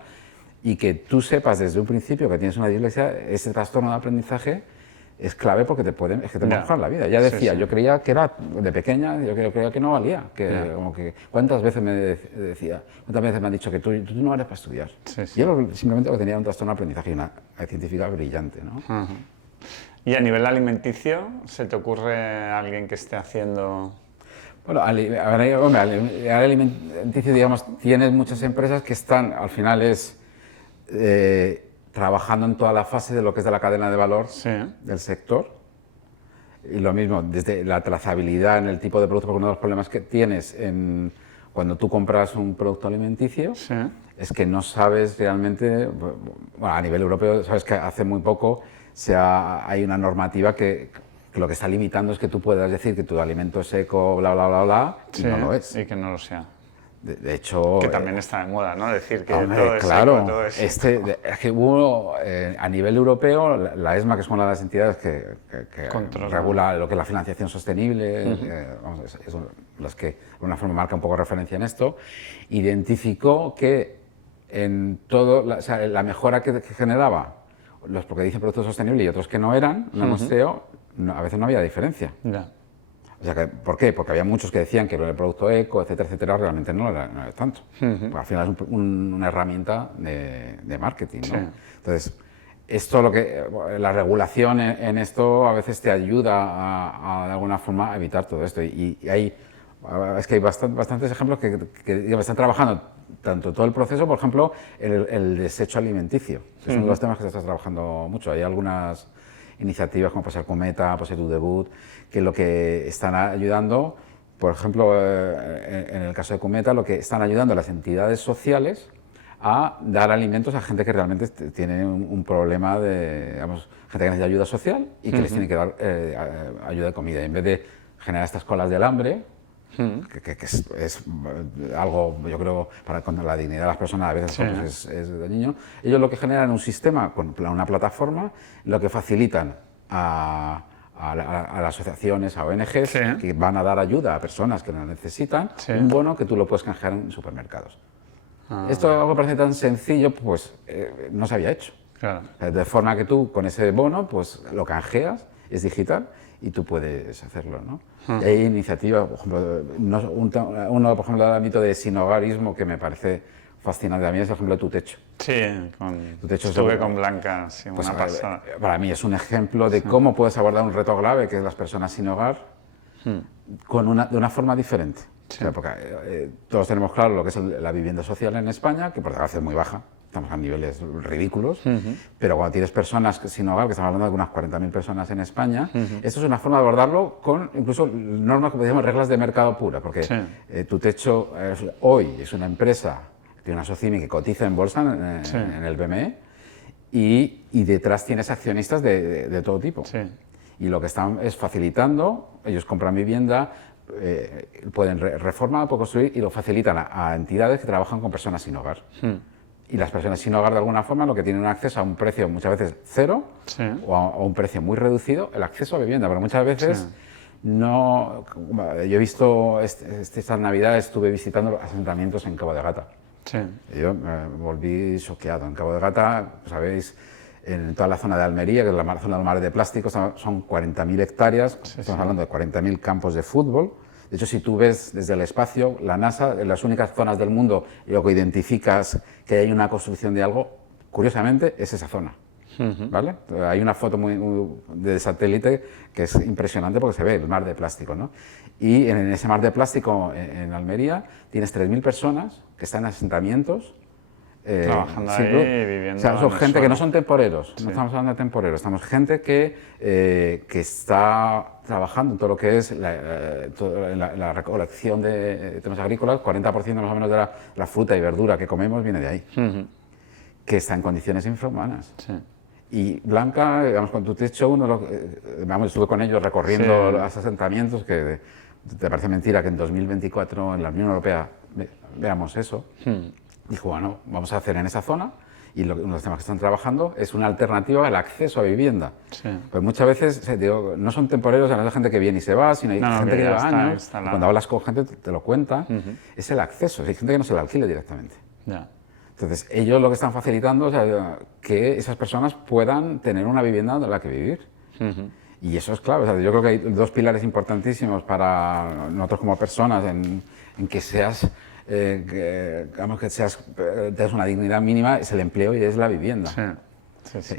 y que tú sepas desde un principio que tienes una dislexia, ese trastorno de aprendizaje es clave porque te puede mejorar la vida. Ya decía, yo creía que era de pequeña, yo creía que no valía, como que ¿cuántas veces me han dicho que tú no eres para estudiar? Yo simplemente tenía un trastorno de aprendizaje y una científica brillante, ¿no? ¿Y a nivel alimenticio, se te ocurre alguien que esté haciendo...? Bueno, a nivel alimenticio, digamos, tienes muchas empresas que están, al final trabajando en toda la fase de lo que es de la cadena de valor del sector. Y lo mismo, desde la trazabilidad en el tipo de producto, porque uno de los problemas que tienes cuando tú compras un producto alimenticio es que no sabes realmente, bueno, a nivel europeo, sabes que hace muy poco hay una normativa que lo que está limitando es que tú puedas decir que tu alimento es seco, bla, bla, bla, bla, y no lo es. Y que no lo sea. De hecho... Que también está de moda, ¿no? Decir que hombre, todo es claro, seco, todo es... es que hubo, a nivel europeo, la ESMA, que es una de las entidades que regula lo que es la financiación sostenible, es las que de alguna forma marca un poco referencia en esto, identificó que en todo, la mejora que generaba los porque dicen productos sostenibles y otros que no eran, un muestreo, a veces no había diferencia. O sea, ¿por qué? Porque había muchos que decían que el producto eco, etcétera, etcétera, realmente no era tanto. Porque al final es una herramienta de marketing, ¿no? Entonces, la regulación en esto a veces te ayuda de alguna forma a evitar todo esto. Y hay bastantes ejemplos que están trabajando tanto todo el proceso, por ejemplo, el desecho alimenticio. Es uno de los temas que se está trabajando mucho. Hay algunas iniciativas como puede ser Cometa, puede ser Tu Debut, que lo que están ayudando, por ejemplo, en el caso de Cometa, lo que están ayudando a las entidades sociales a dar alimentos a gente que realmente tiene un problema digamos, gente que necesita ayuda social y que les tiene que dar ayuda de comida. En vez de generar estas colas del hambre, que es algo, yo creo, con la dignidad de las personas a veces pues es dañino. Ellos lo que generan es un sistema, con una plataforma, lo que facilitan a las asociaciones, a ONGs, que van a dar ayuda a personas que lo necesitan, un bono que tú lo puedes canjear en supermercados. Esto algo que parece tan sencillo, pues no se había hecho. De forma que tú con ese bono, pues lo canjeas, es digital, y tú puedes hacerlo, ¿no? Y hay iniciativas, por ejemplo, uno por ejemplo, del ámbito de sinhogarismo que me parece fascinante a mí es el ejemplo de Tu Techo. Estuve con Blanca, pues, una pasada. Para mí es un ejemplo de cómo puedes abordar un reto grave que es las personas sin hogar de una forma diferente. O sea, porque todos tenemos claro lo que es la vivienda social en España, que por desgracia es muy baja. estamos a niveles ridículos, pero cuando tienes personas sin hogar, que estamos hablando de unas 40.000 personas en España, esto es una forma de abordarlo con incluso normas, como decíamos, reglas de mercado pura, porque tu techo hoy es una empresa, tiene una SOCIMI que cotiza en bolsa en el BME, y detrás tienes accionistas de todo tipo. Y lo que están es facilitando, ellos compran vivienda, pueden reformar, pueden construir y lo facilitan a entidades que trabajan con personas sin hogar. Y las personas sin hogar, de alguna forma, lo que tienen acceso a un precio muchas veces cero o a un precio muy reducido, el acceso a vivienda, pero muchas veces no. Yo he visto, esta Navidad estuve visitando asentamientos en Cabo de Gata. Yo me volví choqueado. En Cabo de Gata, sabéis, en toda la zona de Almería, que es la zona del mar de plástico, son 40.000 hectáreas, estamos hablando de 40.000 campos de fútbol. De hecho, si tú ves desde el espacio, la NASA, en las únicas zonas del mundo, y lo que identificas que hay una construcción de algo, curiosamente, es esa zona. ¿Vale? Hay una foto de satélite que es impresionante porque se ve el mar de plástico, ¿no? Y en ese mar de plástico, en Almería, tienes 3.000 personas que están en asentamientos, trabajando ahí, viviendo. O sea, son gente que no son temporeros, no estamos hablando de temporeros, estamos gente que está trabajando en todo lo que es la recolección de temas agrícolas. 40% más o menos de la fruta y verdura que comemos viene de ahí, que está en condiciones infrahumanas. Y Blanca, digamos, con tu techo, estuve con ellos recorriendo los asentamientos, que te parece mentira que en 2024 en la Unión Europea veamos eso. Dijo, bueno, vamos a hacer en esa zona, y uno de los temas que están trabajando es una alternativa al acceso a vivienda. Pues muchas veces, digo, no son temporeros, no es gente que viene y se va, sino hay gente que lleva años. Cuando hablas con gente te lo cuenta, es el acceso. Hay gente que no se la alquile directamente. Entonces, ellos lo que están facilitando es que esas personas puedan tener una vivienda en la que vivir. Y eso es clave. O sea, yo creo que hay dos pilares importantísimos para nosotros como personas en que seas... digamos que tengas una dignidad mínima, es el empleo y es la vivienda.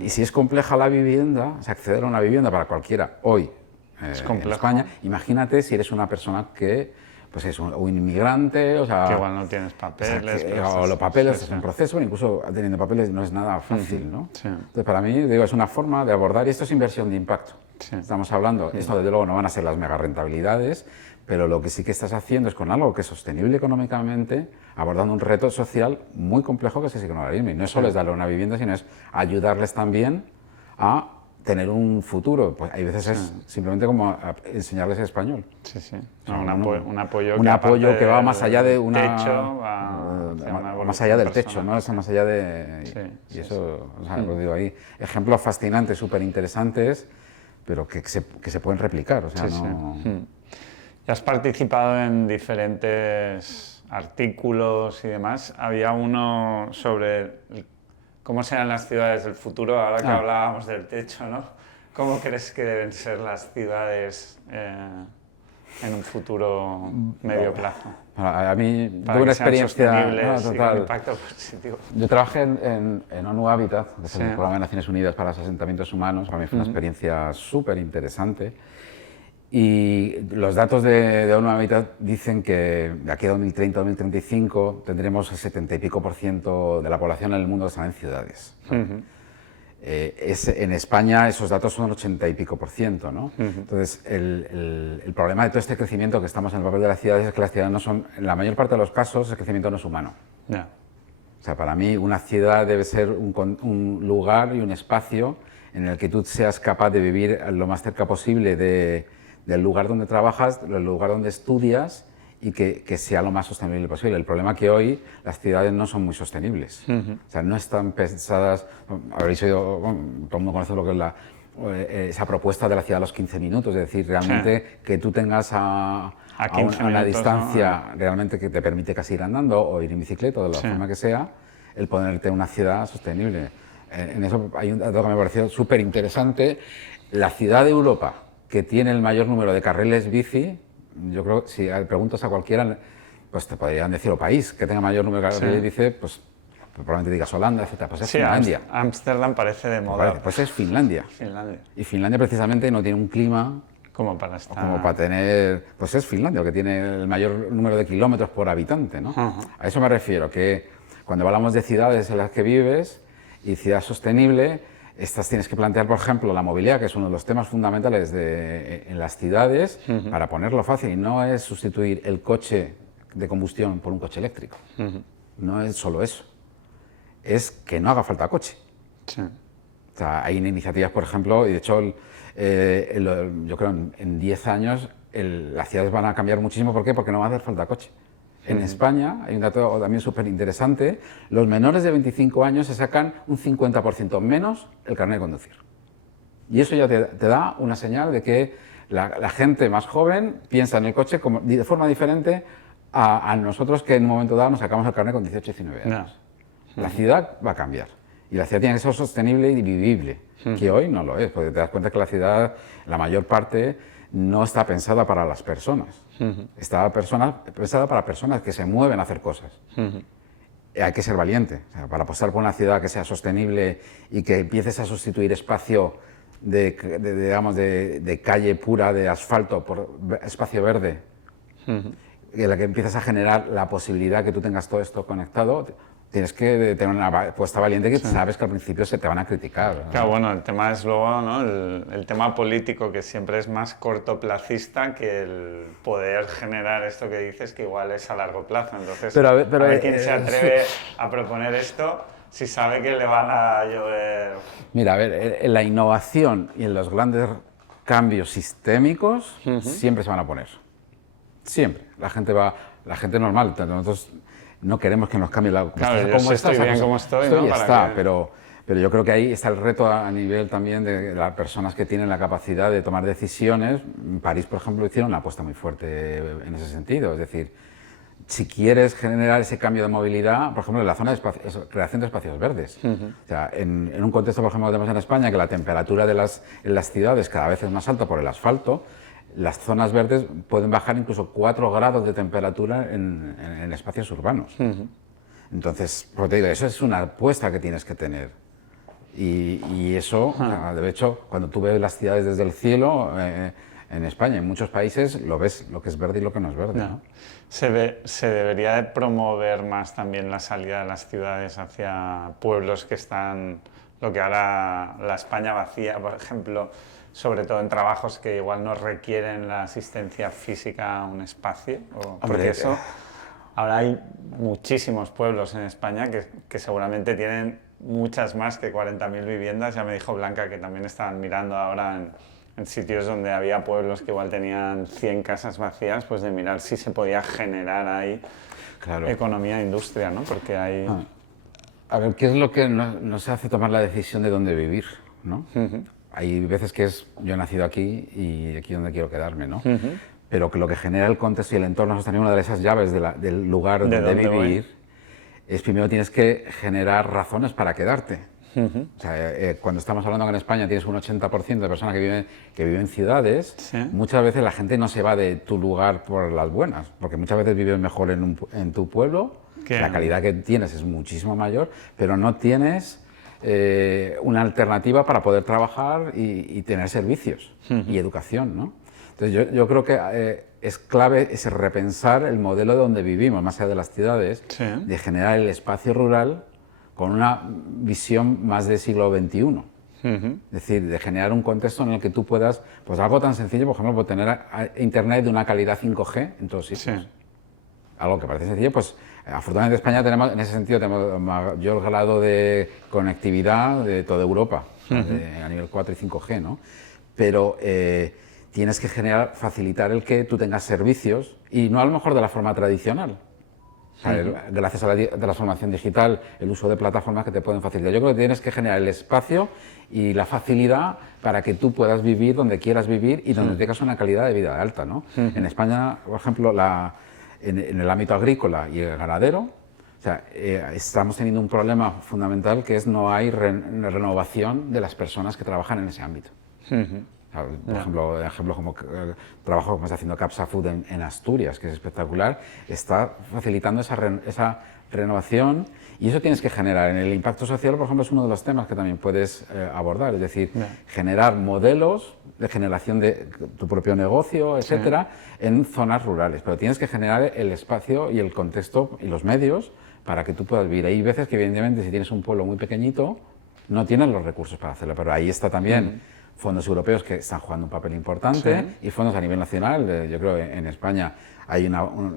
Y si es compleja la vivienda, o sea, acceder a una vivienda para cualquiera hoy en España, imagínate si eres una persona que pues es un inmigrante, o sea, que igual no tienes papeles, o los papeles es un proceso, incluso teniendo papeles no es nada fácil, ¿no? Entonces, para mí, digo, es una forma de abordar, y esto es inversión de impacto. Estamos hablando, esto desde luego no van a ser las mega rentabilidades, pero lo que sí que estás haciendo es con algo que es sostenible económicamente, abordando un reto social muy complejo que es el secundarismo. Y no solo es darle una vivienda, sino es ayudarles también a tener un futuro. Pues hay veces es simplemente como enseñarles español. Un apoyo que va más allá de una... techo, más allá del techo, ¿no? Es más allá de... y eso, o sea, lo digo ahí. Ejemplos fascinantes, súper interesantes, pero que se pueden replicar. O sea, Ya has participado en diferentes artículos y demás. Había uno sobre cómo serán las ciudades del futuro, ahora que hablábamos del techo, ¿no? ¿Cómo crees que deben ser las ciudades en un futuro medio plazo? A mí tuve una experiencia total. Impacto positivo. Yo trabajé en ONU Habitat, que es el Programa de Naciones Unidas para los Asentamientos Humanos. Para mí fue una experiencia súper interesante. Y los datos de ONU Habitat dicen que de aquí a 2030-2035 tendremos el 70 y pico % de la población en el mundo que estará en ciudades. En España esos datos son el 80 y pico %, ¿no? Entonces, el problema de todo este crecimiento que estamos en el papel de las ciudades es que las ciudades no son, en la mayor parte de los casos, el crecimiento no es humano. O sea, para mí una ciudad debe ser un lugar y un espacio en el que tú seas capaz de vivir lo más cerca posible del lugar donde trabajas, del lugar donde estudias, y que sea lo más sostenible posible. El problema es que hoy las ciudades no son muy sostenibles. O sea, no están pensadas... Habréis oído, todo el mundo conoce lo que es esa propuesta de la ciudad a los 15 minutos, es decir, realmente que tú tengas a una distancia realmente que te permite casi ir andando o ir en bicicleta, de la forma que sea, el ponerte en una ciudad sostenible. En eso hay un dato que me pareció súper interesante. La ciudad de Europa que tiene el mayor número de carriles bici, yo creo que si preguntas a cualquiera, pues te podrían decir, o país que tenga mayor número de carriles bici, pues probablemente digas Holanda, etc. Pues es Finlandia. Ámsterdam parece de moda. Pues es Finlandia. Y Finlandia precisamente no tiene un clima como para tener, pues es Finlandia, que tiene el mayor número de kilómetros por habitante, ¿no? A eso me refiero, que cuando hablamos de ciudades en las que vives y ciudad sostenible, estas tienes que plantear, por ejemplo, la movilidad, que es uno de los temas fundamentales en las ciudades, para ponerlo fácil. Y no es sustituir el coche de combustión por un coche eléctrico. No es solo eso. Es que no haga falta coche. Sí. O sea, hay iniciativas, por ejemplo, y de hecho, yo creo en 10 años las ciudades van a cambiar muchísimo. ¿Por qué? Porque no va a hacer falta coche. En España, hay un dato también súper interesante, los menores de 25 años se sacan un 50% menos el carnet de conducir. Y eso ya te da una señal de que la gente más joven piensa en el coche de forma diferente a nosotros, que en un momento dado nos sacamos el carnet con 18 y 19 años. No. La ciudad va a cambiar y la ciudad tiene que ser sostenible y vivible, que hoy no lo es, porque te das cuenta que la ciudad, la mayor parte, no está pensada para las personas. Está pensada para personas que se mueven a hacer cosas. Hay que ser valiente, o sea, para apostar por una ciudad que sea sostenible y que empieces a sustituir espacio de calle pura, de asfalto, por espacio verde, en la que empiezas a generar la posibilidad que tú tengas todo esto conectado. Tienes que tener una apuesta valiente, que sabes que al principio se te van a criticar, ¿no? Claro, bueno, el tema es luego, ¿no? el tema político, que siempre es más cortoplacista que el poder generar esto que dices, que igual es a largo plazo. Entonces, a ver quién se atreve a proponer esto si sabe que le van a llover. Mira, a ver, en la innovación y en los grandes cambios sistémicos siempre se van a poner. Siempre. La gente normal, nosotros no queremos que nos cambie la... Claro, yo estoy bien como estoy, ¿no? Ya está, pero yo creo que ahí está el reto a nivel también de las personas que tienen la capacidad de tomar decisiones. En París, por ejemplo, hicieron una apuesta muy fuerte en ese sentido. Es decir, si quieres generar ese cambio de movilidad, por ejemplo, en la zona de creación de espacios verdes. O sea, en un contexto, por ejemplo, que tenemos en España, que la temperatura en las ciudades cada vez es más alta por el asfalto, las zonas verdes pueden bajar incluso 4 grados de temperatura en espacios urbanos. Entonces, pues te digo, eso es una apuesta que tienes que tener. Y eso, de hecho, cuando tú ves las ciudades desde el cielo, en España, en muchos países, lo ves lo que es verde y lo que no es verde, ¿no? Se debería de promover más también la salida de las ciudades hacia pueblos que están, lo que ahora la España vacía, por ejemplo, sobre todo en trabajos que igual no requieren la asistencia física a un espacio, porque eso, ahora hay muchísimos pueblos en España que seguramente tienen muchas más que 40.000 viviendas. Ya me dijo Blanca que también estaban mirando ahora en sitios donde había pueblos que igual tenían 100 casas vacías, pues de mirar si se podía generar ahí economía e industria, ¿no? Porque hay... A ver, ¿qué es lo que nos hace tomar la decisión de dónde vivir, ¿no? Hay veces que yo he nacido aquí y aquí es donde quiero quedarme, ¿no? Pero que lo que genera el contexto y el entorno sostenible, una de esas llaves del lugar donde vivir, es primero tienes que generar razones para quedarte. O sea, cuando estamos hablando que en España tienes un 80% de personas que viven en ciudades, muchas veces la gente no se va de tu lugar por las buenas, porque muchas veces vives mejor en tu pueblo, la calidad que tienes es muchísimo mayor, pero no tienes una alternativa para poder trabajar y tener servicios y educación, ¿no? Entonces yo creo que es clave ese repensar el modelo de donde vivimos, más allá de las ciudades, de generar el espacio rural con una visión más del siglo XXI. Es decir, de generar un contexto en el que tú puedas, pues algo tan sencillo, por ejemplo, tener internet de una calidad 5G en todos sitios. Algo que parece sencillo, pues afortunadamente en España tenemos, en ese sentido, tenemos el mayor grado de conectividad de toda Europa, a nivel 4 y 5G, ¿no? Pero tienes que facilitar el que tú tengas servicios, y no a lo mejor de la forma tradicional. O sea, gracias a la transformación digital, el uso de plataformas que te pueden facilitar. Yo creo que tienes que generar el espacio y la facilidad para que tú puedas vivir donde quieras vivir y donde tengas una calidad de vida alta, ¿no? En España, por ejemplo, en el ámbito agrícola y el ganadero, o sea, estamos teniendo un problema fundamental, que es no hay renovación de las personas que trabajan en ese ámbito. Por ejemplo, como trabajo como está haciendo Capsa Food en Asturias, que es espectacular, está facilitando esa renovación, y eso tienes que generar. En el impacto social, por ejemplo, es uno de los temas que también puedes abordar, es decir, generar modelos de generación de tu propio negocio, etcétera, en zonas rurales, pero tienes que generar el espacio y el contexto y los medios para que tú puedas vivir. Hay veces que evidentemente si tienes un pueblo muy pequeñito no tienes los recursos para hacerlo, pero ahí está también fondos europeos que están jugando un papel importante y fondos a nivel nacional. Yo creo que en España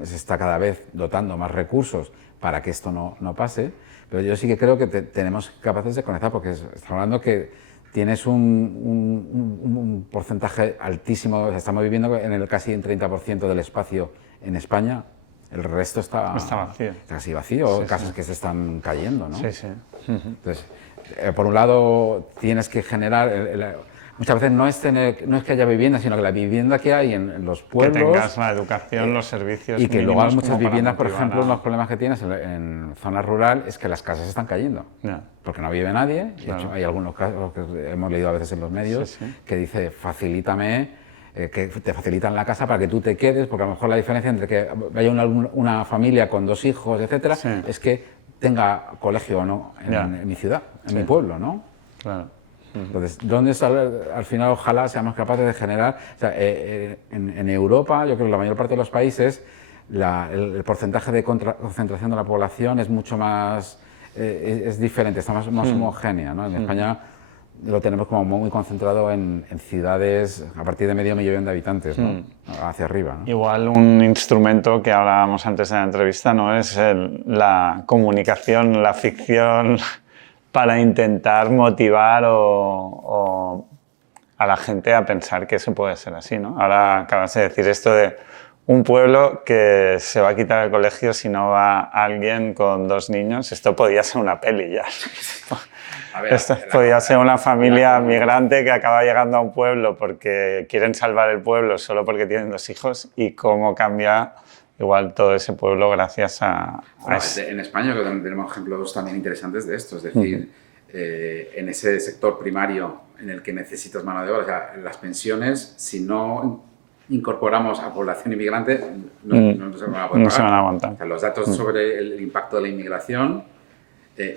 se está cada vez dotando más recursos para que esto no pase, pero yo sí que creo que tenemos capaces de conectar, porque estamos hablando que tienes un porcentaje altísimo, o sea, estamos viviendo en el casi un 30% del espacio en España, el resto está vacío. Casi vacío, Sí, casas que se están cayendo, ¿no? Sí, sí. Entonces, por un lado tienes que generar, muchas veces no es que haya vivienda, sino que la vivienda que hay en los pueblos... Que tengas la educación, los servicios y que luego hay mínimos muchas como para viviendas, por motivar ejemplo, a- los problemas que tienes en zona rural es que las casas están cayendo. Ya. Porque no vive nadie. De Claro. hecho, hay algunos casos que hemos leído a veces en los medios Sí, sí. que dice, facilítame, que te facilitan la casa para que tú te quedes, porque a lo mejor la diferencia entre que vaya una familia con 2 hijos, etcétera, Sí. es que tenga colegio o no Ya. en mi ciudad, en mi pueblo, ¿no? Claro. Entonces, ¿dónde está? Al final, ojalá seamos capaces de generar... O sea, en Europa, yo creo que en la mayor parte de los países, el porcentaje de concentración de la población es mucho más... es diferente, está más homogénea, ¿no? En España lo tenemos como muy concentrado en ciudades a partir de 500.000 de habitantes, ¿no? Hacia arriba, ¿no? Igual un instrumento que hablábamos antes de la entrevista, ¿no? Es la comunicación, la ficción, para intentar motivar o a la gente a pensar que eso puede ser así, ¿no? Ahora acabas de decir esto de un pueblo que se va a quitar el colegio si no va alguien con 2 niños. Esto podía ser una peli ya. A ver, Esto podía ser una familia migrante que acaba llegando a un pueblo porque quieren salvar el pueblo solo porque tienen 2 hijos, y cómo cambia igual todo ese pueblo gracias a Bueno, eso. en España creo que tenemos ejemplos también interesantes de esto, es decir, en ese sector primario en el que necesitas mano de obra, o sea, las pensiones, si no incorporamos a población inmigrante, no se van a poder No se pagar. van a aguantar. O sea, los datos sobre el impacto de la inmigración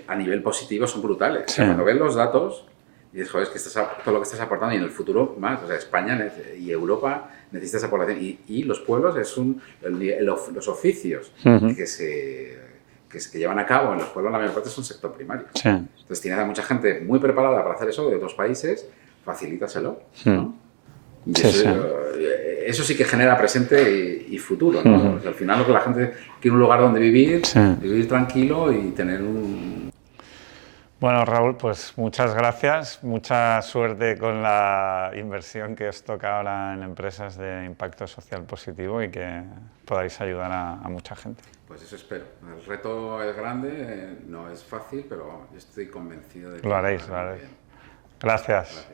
a nivel positivo son brutales. O sea, Sí. cuando ves los datos, dices, joder, es que todo lo que estás aportando y en el futuro más. O sea, España y Europa necesitan esa población. Y los pueblos los oficios que llevan a cabo en los pueblos, la mayor parte son sector primario. Sí. Entonces tienes a mucha gente muy preparada para hacer eso de otros países, facilítaselo, ¿no? Y Sí, eso sí que genera presente y futuro, ¿no? O sea, al final lo que la gente quiere un lugar donde vivir, Sí. vivir tranquilo y tener un... Bueno, Raúl, pues muchas gracias, mucha suerte con la inversión que os toca ahora en empresas de impacto social positivo y que podáis ayudar a mucha gente. Pues eso espero. El reto es grande, no es fácil, pero yo estoy convencido de que Lo haréis, va a lo ir haréis. bien. Gracias. Gracias.